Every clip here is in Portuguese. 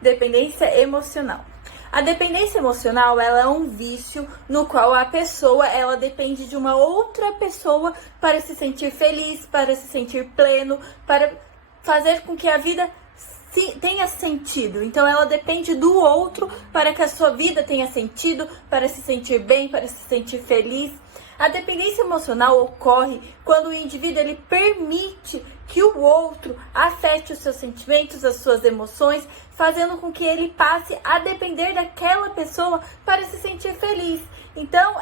Dependência emocional. A dependência emocional, ela é um vício no qual a pessoa, ela depende de uma outra pessoa para se sentir feliz, para se sentir pleno, para fazer com que a vida tenha sentido. Então ela depende do outro para que a sua vida tenha sentido, para se sentir bem, para se sentir feliz. A dependência emocional ocorre quando o indivíduo ele permite que o outro afete os seus sentimentos, as suas emoções, fazendo com que ele passe a depender daquela pessoa para se sentir feliz. Então,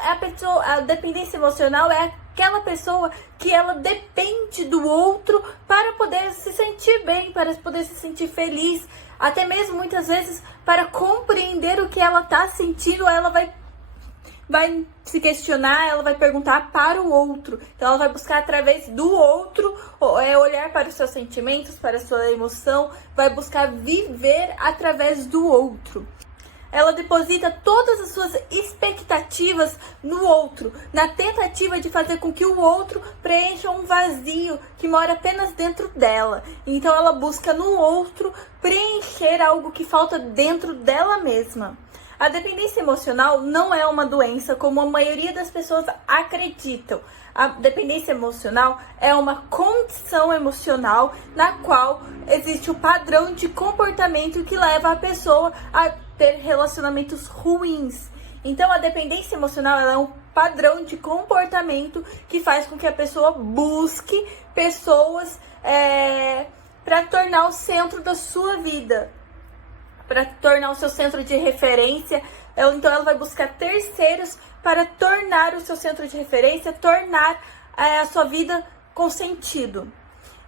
a dependência emocional é aquela pessoa que ela depende do outro para poder se sentir bem, para poder se sentir feliz, até mesmo muitas vezes para compreender o que ela está sentindo, ela vai se questionar, ela vai perguntar para o outro. Então ela vai buscar através do outro, olhar para os seus sentimentos, para a sua emoção, vai buscar viver através do outro. Ela deposita todas as suas expectativas no outro, na tentativa de fazer com que o outro preencha um vazio que mora apenas dentro dela. Então ela busca no outro preencher algo que falta dentro dela mesma. A dependência emocional não é uma doença, como a maioria das pessoas acreditam. A dependência emocional é uma condição emocional na qual existe o padrão de comportamento que leva a pessoa a ter relacionamentos ruins. Então, a dependência emocional ela é um padrão de comportamento que faz com que a pessoa busque pessoas para tornar o centro da sua vida, para tornar o seu centro de referência. Então ela vai buscar terceiros para tornar o seu centro de referência, tornar a sua vida com sentido.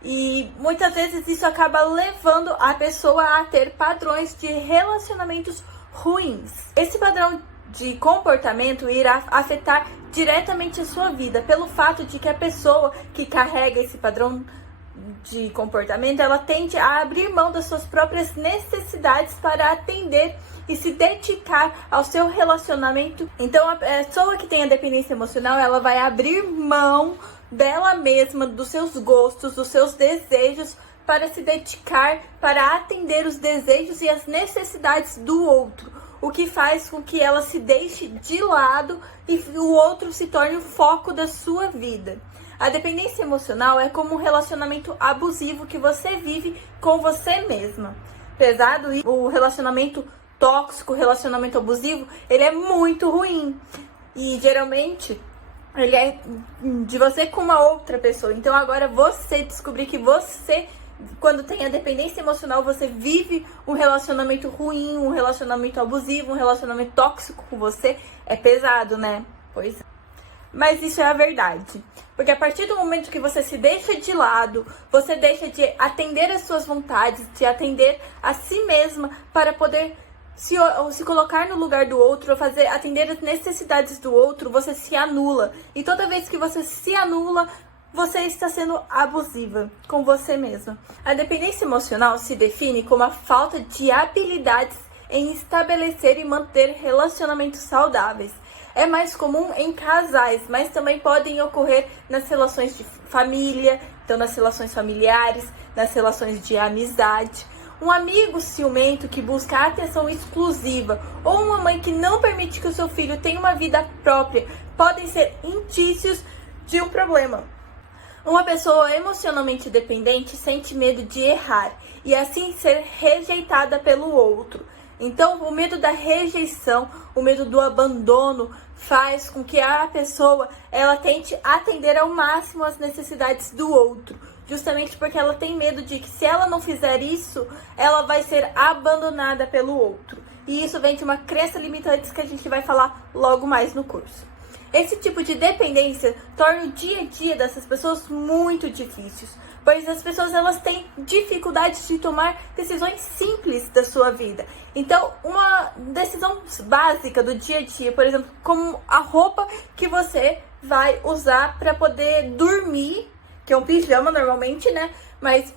E muitas vezes isso acaba levando a pessoa a ter padrões de relacionamentos ruins. Esse padrão de comportamento irá afetar diretamente a sua vida, pelo fato de que a pessoa que carrega esse padrão de comportamento, ela tende a abrir mão das suas próprias necessidades para atender e se dedicar ao seu relacionamento. Então, a pessoa que tem a dependência emocional, ela vai abrir mão dela mesma, dos seus gostos, dos seus desejos, para se dedicar, para atender os desejos e as necessidades do outro, o que faz com que ela se deixe de lado e o outro se torne o foco da sua vida. A dependência emocional é como um relacionamento abusivo que você vive com você mesma. Pesado, e o relacionamento tóxico, o relacionamento abusivo, ele é muito ruim. E geralmente ele é de você com uma outra pessoa. Então agora você descobrir que você, quando tem a dependência emocional, você vive um relacionamento ruim, um relacionamento abusivo, um relacionamento tóxico com você, é pesado, né? Pois é. Mas isso é a verdade. Porque a partir do momento que você se deixa de lado, você deixa de atender às suas vontades, de atender a si mesma para poder se colocar no lugar do outro, atender as necessidades do outro, você se anula. E toda vez que você se anula, você está sendo abusiva com você mesma. A dependência emocional se define como a falta de habilidades em estabelecer e manter relacionamentos saudáveis. É mais comum em casais, mas também podem ocorrer nas relações de família, então nas relações familiares, nas relações de amizade. Um amigo ciumento que busca atenção exclusiva ou uma mãe que não permite que o seu filho tenha uma vida própria podem ser indícios de um problema. Uma pessoa emocionalmente dependente sente medo de errar e assim ser rejeitada pelo outro. Então, o medo da rejeição, o medo do abandono faz com que a pessoa ela tente atender ao máximo as necessidades do outro, justamente porque ela tem medo de que se ela não fizer isso, ela vai ser abandonada pelo outro. E isso vem de uma crença limitante que a gente vai falar logo mais no curso. Esse tipo de dependência torna o dia a dia dessas pessoas muito difíceis, pois as pessoas elas têm dificuldade de tomar decisões simples da sua vida. Então, uma decisão básica do dia a dia, por exemplo, como a roupa que você vai usar para poder dormir, que é um pijama normalmente, né? Mas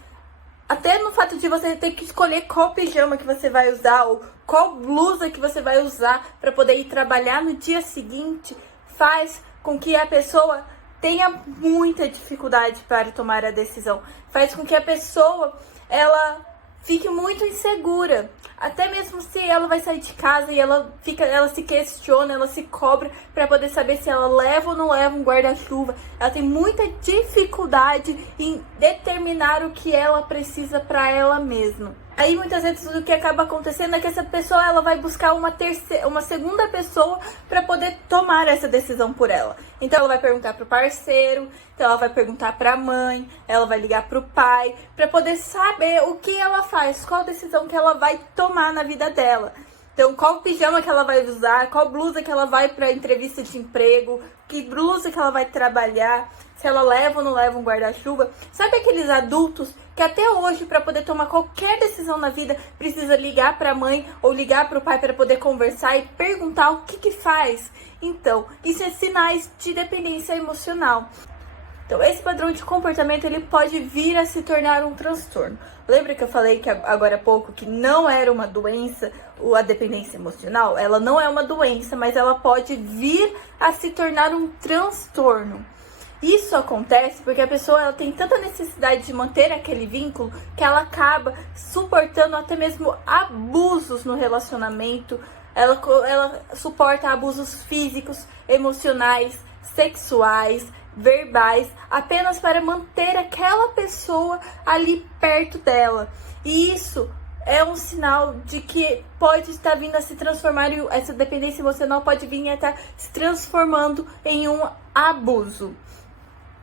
até no fato de você ter que escolher qual pijama que você vai usar ou qual blusa que você vai usar para poder ir trabalhar no dia seguinte, faz com que a pessoa tenha muita dificuldade para tomar a decisão. Faz com que a pessoa ela fique muito insegura. até mesmo se ela vai sair de casa e ela se questiona, ela se cobra para poder saber se ela leva ou não leva um guarda-chuva. Ela tem muita dificuldade em determinar o que ela precisa para ela mesma. Aí muitas vezes o que acaba acontecendo é que essa pessoa ela vai buscar uma segunda pessoa para poder tomar essa decisão por ela. Então ela vai perguntar pro parceiro, então ela vai perguntar pra mãe, ela vai ligar pro pai, para poder saber o que ela faz, qual decisão que ela vai tomar na vida dela. Então, qual pijama que ela vai usar, qual blusa que ela vai para entrevista de emprego, que blusa que ela vai trabalhar, se ela leva ou não leva um guarda-chuva. Sabe aqueles adultos que até hoje, para poder tomar qualquer decisão na vida, precisa ligar para a mãe ou ligar para o pai para poder conversar e perguntar o que faz? Então, isso é sinais de dependência emocional. Então, esse padrão de comportamento, ele pode vir a se tornar um transtorno. Lembra que eu falei que agora há pouco que não era uma doença, a dependência emocional? Ela não é uma doença, mas ela pode vir a se tornar um transtorno. Isso acontece porque a pessoa ela tem tanta necessidade de manter aquele vínculo que ela acaba suportando até mesmo abusos no relacionamento. Ela suporta abusos físicos, emocionais, sexuais, verbais, apenas para manter aquela pessoa ali perto dela. E isso é um sinal de que pode estar vindo a se transformar, essa dependência emocional pode vir a estar se transformando em um abuso.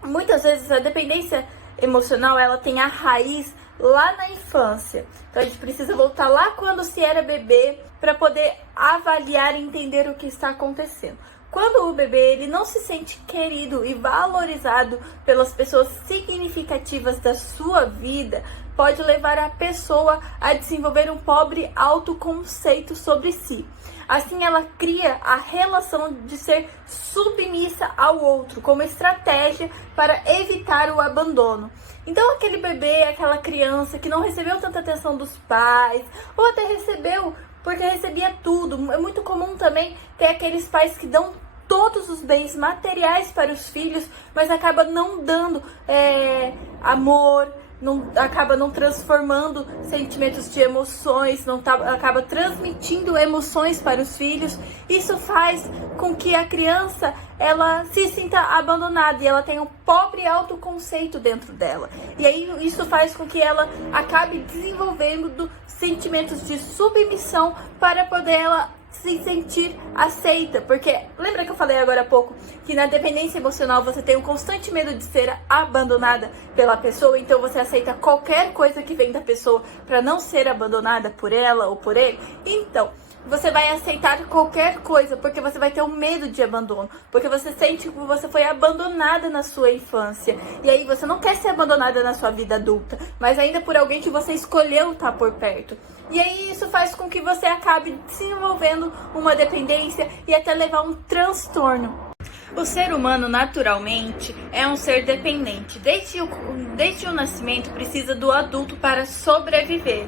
Muitas vezes a dependência emocional ela tem a raiz lá na infância. Então a gente precisa voltar lá quando se era bebê para poder avaliar e entender o que está acontecendo. Quando o bebê ele não se sente querido e valorizado pelas pessoas significativas da sua vida, pode levar a pessoa a desenvolver um pobre autoconceito sobre si. Assim, ela cria a relação de ser submissa ao outro como estratégia para evitar o abandono. Então, aquele bebê, aquela criança que não recebeu tanta atenção dos pais, ou até recebeu porque recebia tudo. É muito comum também ter aqueles pais que dão todos os bens materiais para os filhos, mas acaba não dando amor, acaba não transformando sentimentos de emoções, acaba transmitindo emoções para os filhos. Isso faz com que a criança ela se sinta abandonada e ela tenha um pobre autoconceito dentro dela. E aí isso faz com que ela acabe desenvolvendo sentimentos de submissão para poder ela se sentir aceita, porque lembra que eu falei agora há pouco que na dependência emocional você tem um constante medo de ser abandonada pela pessoa, então você aceita qualquer coisa que vem da pessoa para não ser abandonada por ela ou por ele. Então você vai aceitar qualquer coisa porque você vai ter um medo de abandono, porque você sente que você foi abandonada na sua infância, e aí você não quer ser abandonada na sua vida adulta, mas ainda por alguém que você escolheu estar por perto. E aí isso faz com que você acabe desenvolvendo uma dependência e até levar um transtorno. O ser humano, naturalmente, é um ser dependente. Desde o nascimento, precisa do adulto para sobreviver.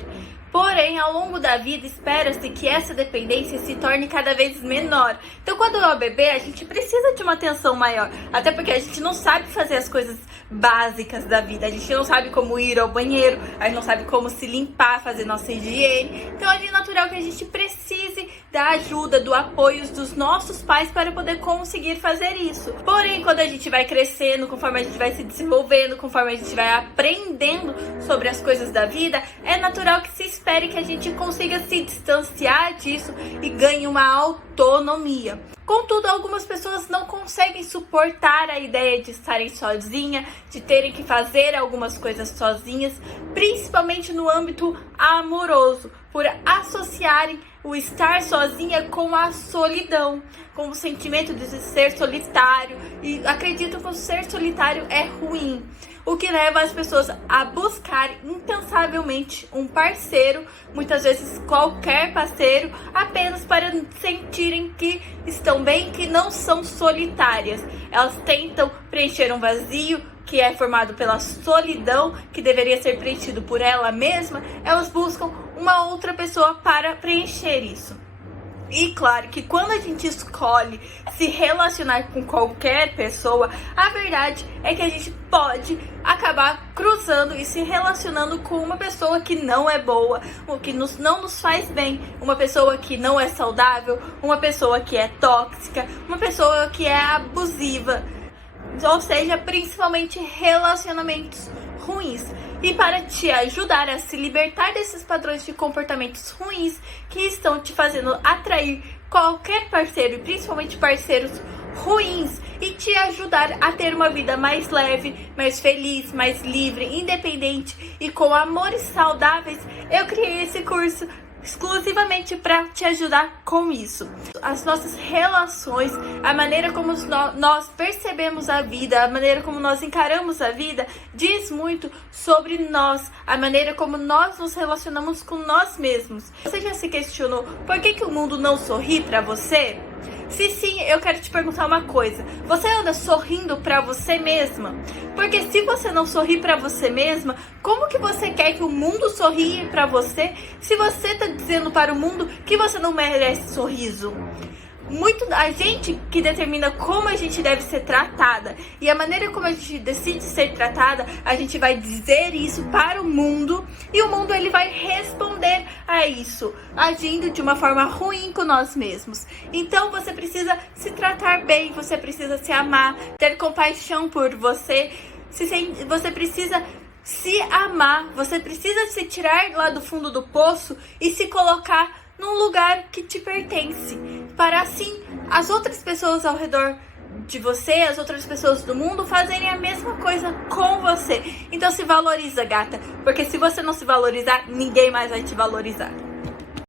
Porém, ao longo da vida, espera-se que essa dependência se torne cada vez menor. Então, quando é o bebê, a gente precisa de uma atenção maior. Até porque a gente não sabe fazer as coisas básicas da vida. A gente não sabe como ir ao banheiro, a gente não sabe como se limpar, fazer nossa higiene. Então, é natural que a gente precise da ajuda, do apoio dos nossos pais para poder conseguir fazer isso. Porém, quando a gente vai crescendo, conforme a gente vai se desenvolvendo, conforme a gente vai aprendendo sobre as coisas da vida, é natural que se espere que a gente consiga se distanciar disso e ganhe uma autonomia. Contudo, algumas pessoas não conseguem suportar a ideia de estarem sozinhas, de terem que fazer algumas coisas sozinhas, principalmente no âmbito amoroso, por associarem o estar sozinha com a solidão, com o sentimento de ser solitário, e acreditam que o ser solitário é ruim, o que leva as pessoas a buscar incansavelmente um parceiro, muitas vezes qualquer parceiro, apenas para sentirem que estão bem, que não são solitárias. Elas tentam preencher um vazio que é formado pela solidão, que deveria ser preenchido por ela mesma. Elas buscam uma outra pessoa para preencher isso. E claro que quando a gente escolhe se relacionar com qualquer pessoa, a verdade é que a gente pode acabar cruzando e se relacionando com uma pessoa que não é boa, que não nos faz bem, uma pessoa que não é saudável, uma pessoa que é tóxica, uma pessoa que é abusiva, ou seja, principalmente relacionamentos ruins. E para te ajudar a se libertar desses padrões de comportamentos ruins que estão te fazendo atrair qualquer parceiro, e principalmente parceiros ruins, e te ajudar a ter uma vida mais leve, mais feliz, mais livre, independente e com amores saudáveis, eu criei esse curso exclusivamente para te ajudar com isso. As nossas relações, a maneira como nós percebemos a vida, a maneira como nós encaramos a vida, diz muito sobre nós, a maneira como nós nos relacionamos com nós mesmos. Você já se questionou por que o mundo não sorri para você? Se sim, eu quero te perguntar uma coisa. Você anda sorrindo pra você mesma? Porque se você não sorri pra você mesma, como que você quer que o mundo sorria pra você se você tá dizendo para o mundo que você não merece sorriso? Muito a gente que determina como a gente deve ser tratada, e a maneira como a gente decide ser tratada, a gente vai dizer isso para o mundo, e o mundo ele vai responder a isso, agindo de uma forma ruim com nós mesmos. Então você precisa se tratar bem, você precisa se amar, ter compaixão por você, você precisa se amar, você precisa se tirar lá do fundo do poço e se colocar num lugar que te pertence, para assim as outras pessoas ao redor de você, as outras pessoas do mundo fazerem a mesma coisa com você. Então se valoriza, gata, porque se você não se valorizar, ninguém mais vai te valorizar.